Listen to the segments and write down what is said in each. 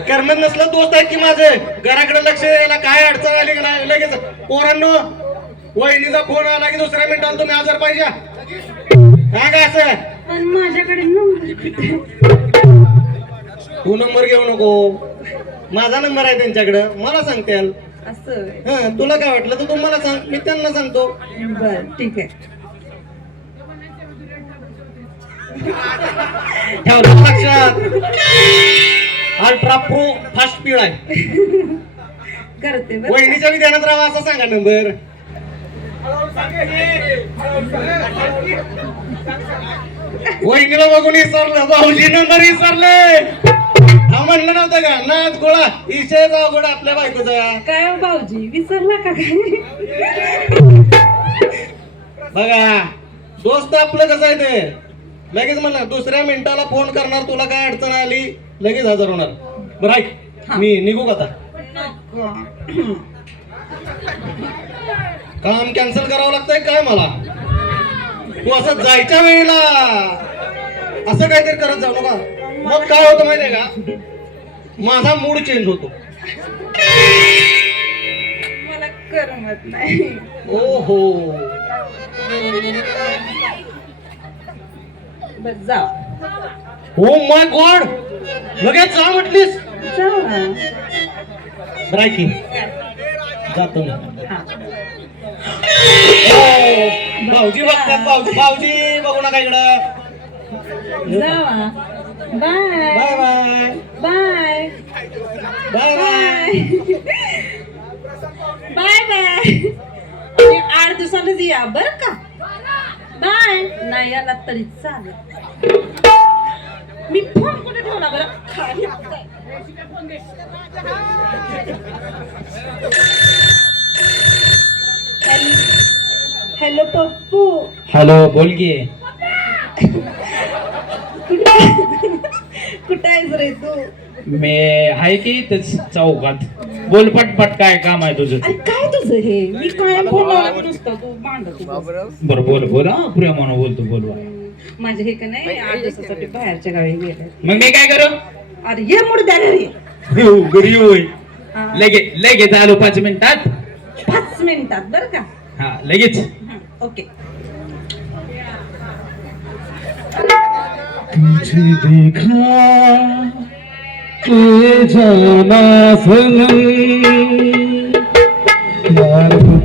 करमत नसलं दोस्त आहेत की माझे? घराकडे लक्ष द्यायला काय अडचण आली की नाही? लगेच पोरांनो वहिनीचा फोन आला की दुसऱ्या मिनिटाला तुम्ही हजर पाहिजे. काय काय असं? पण माझ्याकडे? तू नंबर घेऊ नको. माझा नंबर आहे त्यांच्याकडे. मला असं. हं, तुला काय वाटलं तर तू मला सांग. मी त्यांना सांगतो. बर ठीक आहे. ठेवलं लक्षात. अल्ट्रा प्रो फास्ट स्पीड आहे. करते बर. वहिनीच्या बी ध्यानात राहा असं सांगा नंबर. वहिनीला बघून विसरलं भाऊजी नंबर विसरले हा म्हणलं नव्हतं का? नाच गोळा इशेचा गोळा आपल्या बायकोचा. काय हो भाऊजी विसरला का काय? बघा दोस्त आपलं कसं आहे ते? लगेच म्हणलं दुसऱ्या मिनिटाला फोन करणार तुला काय अडचण आली? लगेच हजर होणार. बरं ऐक. मी निघू का. काम कॅन्सल करावं लागतंय काय मला? तू असं जायच्या वेळेला असं काहीतरी करत जाऊ नका. मग काय होतं माहितीये का? माझा मूड चेंज होतो. मला करमत नाही. ओ हो जा हो माय गॉड लगेच जा म्हटलीस. बरं की. जातो भाऊजी बघतात भाऊजी भाऊजी बघू नका इकडं. जावा bye. Bye bye. Bye. Bye bye. Bye. Bye bye. आठ दिवसांनीच या बर का? बाय. नाही आला तरी चालेल. मी फोन कुठे ठेवला बरं? खाली हॅलो पप्पू. हॅलो बोल की. कुठे आहेस रे तू? मी आहे की चौकात. बोल पटपट काय काम आहे तुझं. अरे काय तुझं हे? मी काय फोन नुसतं. तू मांडत बरं बोल बोल प्रेमानं बोलतो. माझे हे का नाही आठ दिवसासाठी बाहेरच्या गावी गेले. मग मी काय करू? अरे ये मुड द्या घरी. हो, घरी होय. हा. लगे लगेच आलो पाच मिनिटात. पाच मिनिटात बर का? हा लगेच. हं, ओके. तुझे देखा तुझे जाना सनम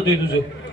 对对对。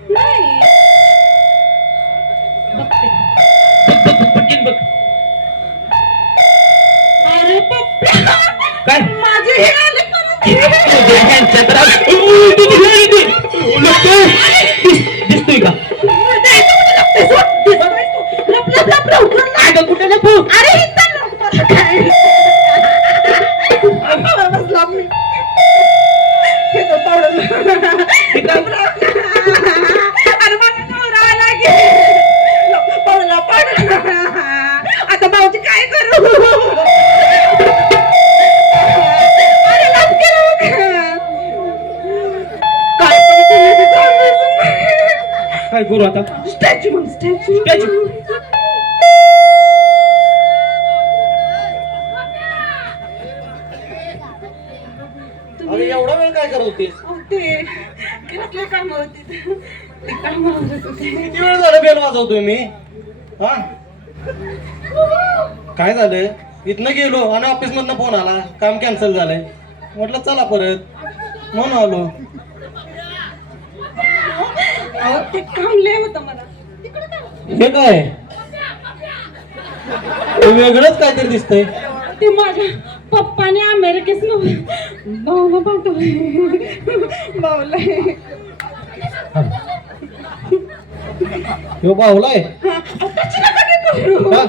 करू आता. स्टॅच्यू म्हण स्टॅच्यू स्टॅच्यू. अरे एवढा वेळ काय करत होतीस? अहो, ते घरातले काम होते. ते काम होते किती वेळ झालं बेल वाजवतोय मी? हा? काय झालं? इथनं गेलो आणि ऑफिस मधनं फोन आला. काम कॅन्सल झालंय. म्हटलं चला परत. म्हणून आलो. ते काम लय होतं मला. काय हे काय? हे वेगळंच काहीतरी दिसतंय. ते माझ्या पप्पाने अमेरिकेस भाऊला पाठवले भाऊला ह्यो हा. हा?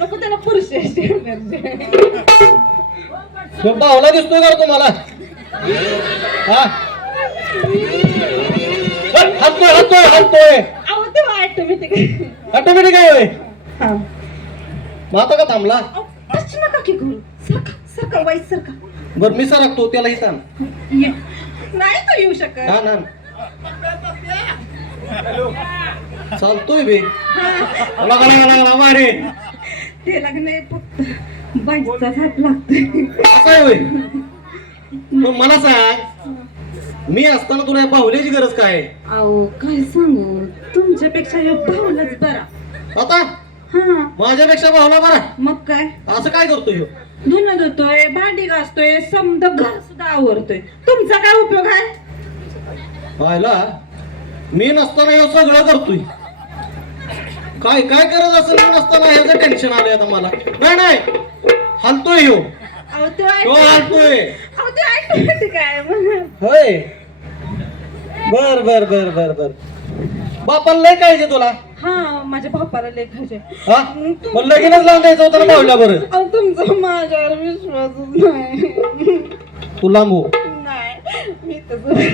नको त्याला पुरुष ह्यो बाहुला दिसतोय का रे तुम्हाला? हा. हलतोय हलतोय हलतोय अहो ते ऑटोमॅटिक ऑटोमॅटिक आहे होय. हा. मग आता का थांबला? अहो, touch नका की करू सरका सरका वाईट सरका बर मी सरकतो त्याला इथं ये. नाही तो येऊ शकत. हा ना. चालतोय बे. लगा लगा लगा मारे ते लग्न फक्त. बाईचाच हात लागतोय. असं आहे होय. मग मला सांग मी असताना तुला या बाहुल्याची गरज काय? आहे? अहो काय सांगू? तुमच्यापेक्षा ह्यो भावलाच बरा. आता? हा. माझ्यापेक्षा बाहुला बरा. मग काय? असं काय करतोय ह्यो? धुणं धुतोय भांडी घासतोय समद घर सुद्धा आवरतोय. तुमचा काय उपयोग आहे? पाहिला मी नसताना ह्यो सगळं करतोय. काय काय करत असं मी नसताना? ह्याचं टेन्शन आलंय आता मला. नाही नाही. हलतोय ह्यो. अहो तो ते आहे मग. होय. बर बर बर बर बर. बापाला लय काळजी तुला? हा माझ्या बापाला हा? मग लगीनच लावून द्यायचं होतं ना बरं? अहो तुमचा माझ्यावर विश्वासच नाही. तू लांब हो. नाही मी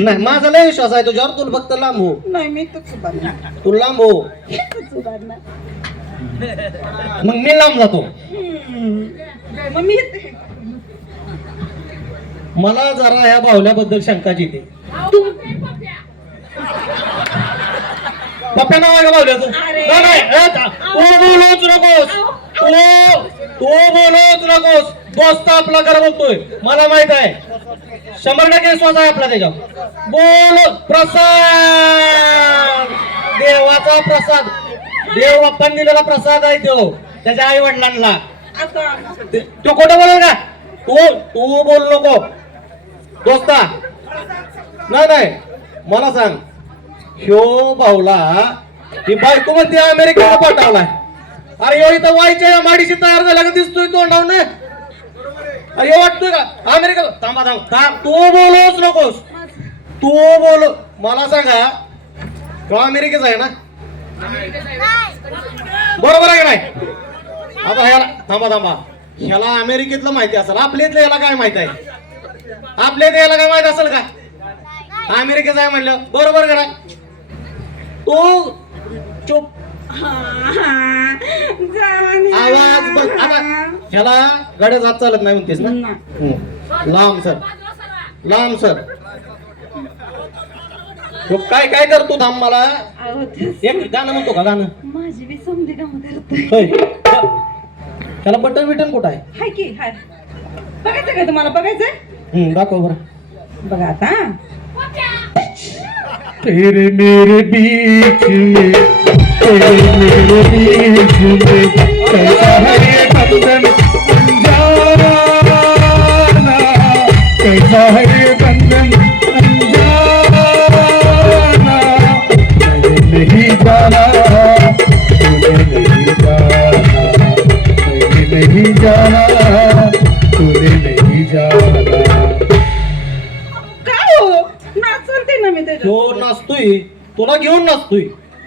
नाही माझा लय विश्वास आहे तुझ्यावर तुला फक्त लांब हो. नाही मी उभारणार तू लांब हो. मी मग मी लांब जातो. हम्म. मग मी येते मला जरा ह्या बाहुल्याबद्दल शंकाच येते तू पप्प्या नाव आहे का बाहुल्याचं. नाही, तू बोलूच नकोस. तू तू बोलूच नकोस. दोस्त आपला कर बोलतोय मला माहीत आहे. शंभर टक्के विश्वास आहे आपला त्याच्यावर. बोल. प्रसाद! देवाचा प्रसाद. देव बाप्पांनी दिलेला प्रसाद आहे तो त्याच्या आई वडिलांना ते- खोटं बोलेल का? तू तू बोल नको. दोस्ता नाही नाही मला सांग. ह्यो भाऊला ही बायको मध्ये अमेरिकेला पाठवलाय. अरे यो इथं वाईच्या माडीशी तयार झाला का दिसतोय तोंडावून अरे वाटतोय का? अमेरिका थांबा थांब थांब. तू बोलूच नकोस. तू बोल. मला सांगा तो अमेरिकेचा आहे ना? बरोबर आहे का नाही? आता ह्याला थांबा थांबा. ह्याला अमेरिकेतलं माहिती असेल. आपल्या इथलं याला काय माहीत आहे? आपल्या याला काय माहीत असेल का? अमेरिकेचं आहे म्हणलं. बरोबर करा तू चुप. आवाज बघ. आता ह्याला गाड्या जात चालत नाही म्हणतेस ना. लांब सर. लांब सर. काय काय करतो थांब मला. एक गाणं म्हणतो का गाणं? माझी बी समधी काम करतोय होय. त्याला बटन बिटन कुठं आहे? हाय की हाय. बघायचं काय तुम्हाला? बघायचंय? हम्म, दाखव बरं बघा आता तेरे मेरे बीच में तेरे मेरे बीच में कैसा है ये बंधन? अनजाना कैसा है ये बंधन? अनजाना मैंने नहीं जाना तूने नहीं जाना मैंने नहीं जाना। नाचतोय तुला घेऊन नाचतोय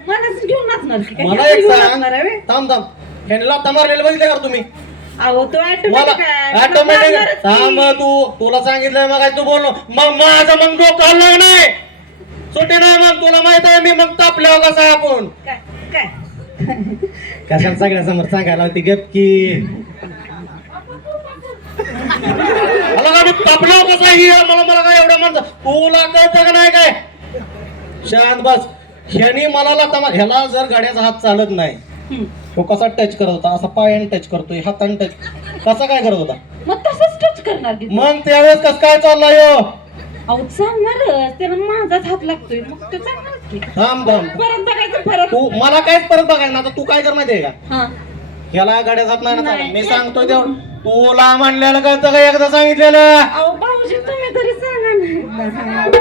मलाच घेऊन नाचणार की. काय? मला एक घेऊन सांग. नाचणार आहे व्हय? थांब थांब. ह्यांना आता मारलेलं बघितलं का तुम्ही? अहो तो मला ऑटोमॅटिक आहे ऑटोमॅटिक मारणारच की. थांब तू. तुला सांगितलं मग तू बोललो मग माझं मग डोकं हललं नाही. सुट्टी नाही मग तुला माहीत आहे मी मग तापल्यावर कसं आहे आपण? काय? काय? कशाला सगळ्या समोर सांगायला होती? गप की. कसं ही? मला काय एवढं म्हणतं? तुला कळतं का नाही काय? शांत बस. ह्यानी मला लाता मार- ह्याला जर गाड्याचा हात चालत नाही. तो कसा टच करत होता? असा पायाने टच करतोय हाताने टच कसा काय करत होता? मग तसंच टच करणार की मग त्यावेळेस कस काय चाललाय हो? अहो चालणारच. त्याला माझाच हात लागतोय. मग तो चालणारच की. थांब थांब. परत बघायचं परत तू मला काहीच परत बघायला आता तू काय कर माहितीये का? हा. ह्याला गाड्या जात नाही ना चालत. नाही. मी सांगतो तेव्हा. तुला म्हणलेलं कळतं का? एकदा सांगितलेलं. अहो भाऊजी तुम्ही तरी सांगा ना.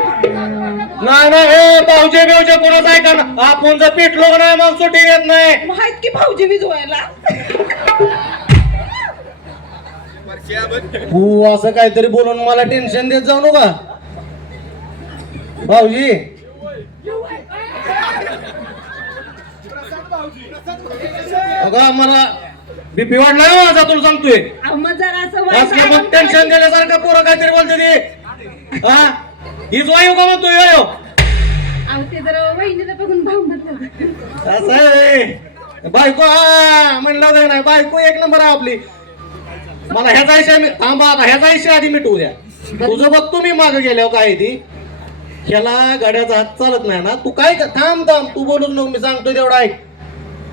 नाही नाही हे पाहुजे बिवजे कोणाच ऐका ना आपण जर पिटलो नाही मग सुट्टी येत नाही. माहीत की भाऊजी विजवायला तू असं काहीतरी बोलून मला टेन्शन देत जाऊ नका. भाऊजी. अगं मला बीपी वाढलाय हो माझा तुला सांगतोय. अहो, मग जरा असं आज वय मग टेन्शन गेल्यासारखं पोरं काहीतरी बोलते ते. हा? हीच वायू का म्हणतोय यो अहो ते जरा वहिनीला बघून भाव म्हटलं. असं आहे. बायको हा म्हणलं होतं नाही. बायको एक नंबर आहे आपली. मला ह्याचा विषय मी थांबा आता ह्याचा विषय आधी मिटवू द्या. तुझं बघतो मी मागे गेल्यावर काय ती. ह्याला गाड्याचा हात चालत नाही ना. तू काय कर थांब थांब. तू बोलून नको मी सांगतो तेवढा ऐक.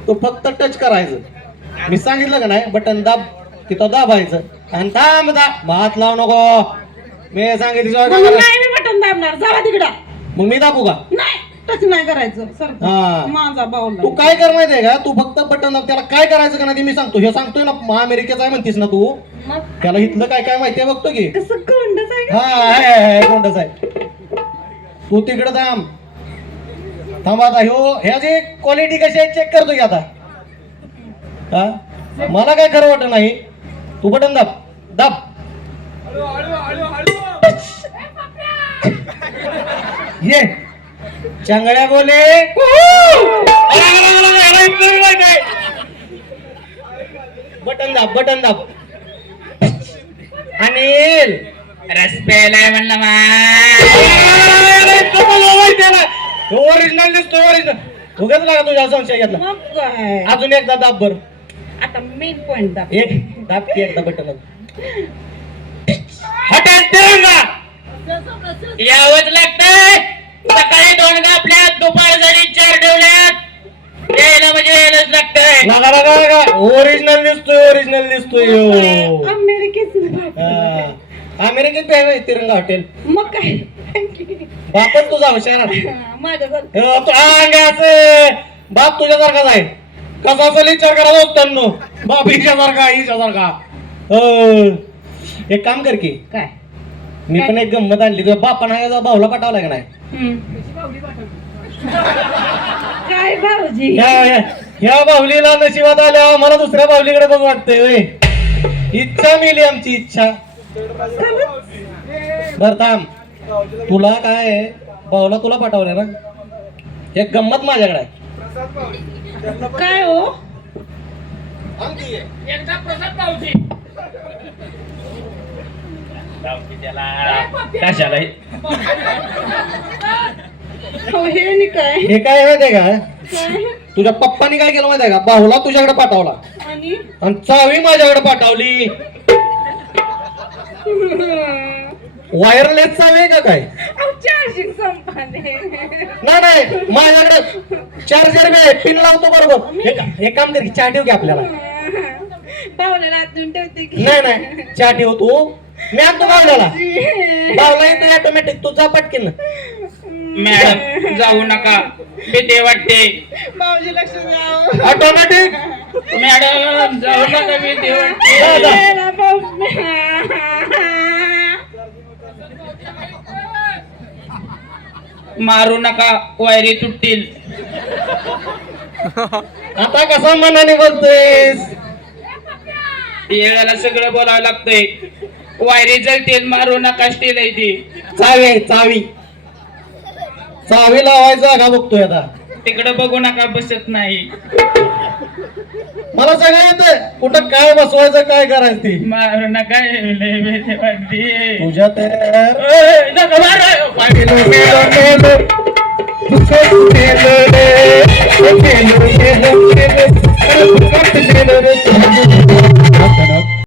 तू फक्त टच करायचं. मी सांगितलं का नाही? बटन दाब तिथं दाबायचं. आणि थांब दाब हात लावू नको. मी सांगितलं नाही दाबणार. जावा तिकडं. मग मी दाबू का? नाही तस नाही करायचं. सर हा. माझा बावला तू काय कर माहितीये का? तू फक्त बटन त्याला काय करायचं का नाही ते मी सांगतो. हे सांगतोय ना महा अमेरिकेचा आहे म्हणतीस ना तू. मग? त्याला इथलं काय काय माहितीये बघतो की. कसं कोंडच आहे का? हा आहे, आहे आहे, कोणतंच आहे. तू तिकडे थांब. थांब आता ह्यो ह्याची क्वालिटी कशी आहे चेक करतो की आता. हा? मला काय खरं वाटत नाही. तू बटन दाब. दाब. ये. चांगल्या बोले. बटन दाब बटन दाब. अनिल रस प्यायलाय म्हणलं मा. ओरिजिनल दिसतो ओरिजिनल उगाच लागा तुझ्या संशय घेतला. मग काय? अजून एकदा दाब बर. आता मेन पॉइंट दाब. एक दाब की एकदा बटन हॉटेल तिरंगा. यावंच लागतंय. सकाळी दोन गापल्यात दुपार जरी चार ठेवल्यात यायला म्हणजे यायलाच लागतंय. लागा लागा लागा ओरिजिनल दिसतोय ओरिजिनल दिसतोय ह्यो. अमेरिकेत हा. अमेरिकेत बी आहे तिरंगा हॉटेल. मग काय? बापच तुझा हुशार. माझ्या जर ह्यो, तू अंगाचं बाप तुझ्यासारखाच आहे. कसा असेल विचार करा दोस्तांनो बाप हिच्यासारखा हिच्यासारखा. हो. एक काम कर की. काय? मी पण एक गंमत आणली. तुझ्या बापानं ह्याचा भाऊला पाठवला का नाही? काय भाऊजी? ह्या बाहुलीला नशिबात आल्या मला दुसऱ्या बाहुलीकडे बघ वाटतंय होय. इच्छा मिली आमची इच्छा. बर थांब. तुला काय आहे? भाऊला तुला पाठवलं ना? एक गंमत माझ्याकडे आहे. काय हो? एकदा प्रसाद पावती कशाला? हे? हो हे काय? हे काय माहितीये का? तुझ्या पप्पानी काय केलं माहितीये का? बाहुला तुझ्याकडे पाठवला. आणि? चावी माझ्याकडे पाठवली. वायरलेस चावी आहे का काय? चार्जिंग नाही नाही माझ्याकडे चार्जर बी पिन लावतो बरोबर. एक काम कर की, चहा ठेव की आपल्याला. नाही नाही चहा ठेव तू. मी आणतो बावल्याला बावला येतो ऑटोमॅटिक तू जा पटकीन. मॅडम जाऊ नका. भीती वाटते. भाऊजी लक्ष द्यावं ऑटोमॅटिक मॅडम जाऊ नका भीती जा, वाटते भाऊ. मारू नका वायरी तुटतील. आता कसा मनाने बोलतोयस? येळाला सगळं बोलावं लागतंय. वायरेजल तेल मारू नका स्टील आहे ती. चावी चावी. चावी लावायचा का बघतोय आता. तिकडे बघू नका बसत नाही. मला सगळं येत कुठं काय बसवायचं काय करायचं ते? मारू नका तुझ्या तर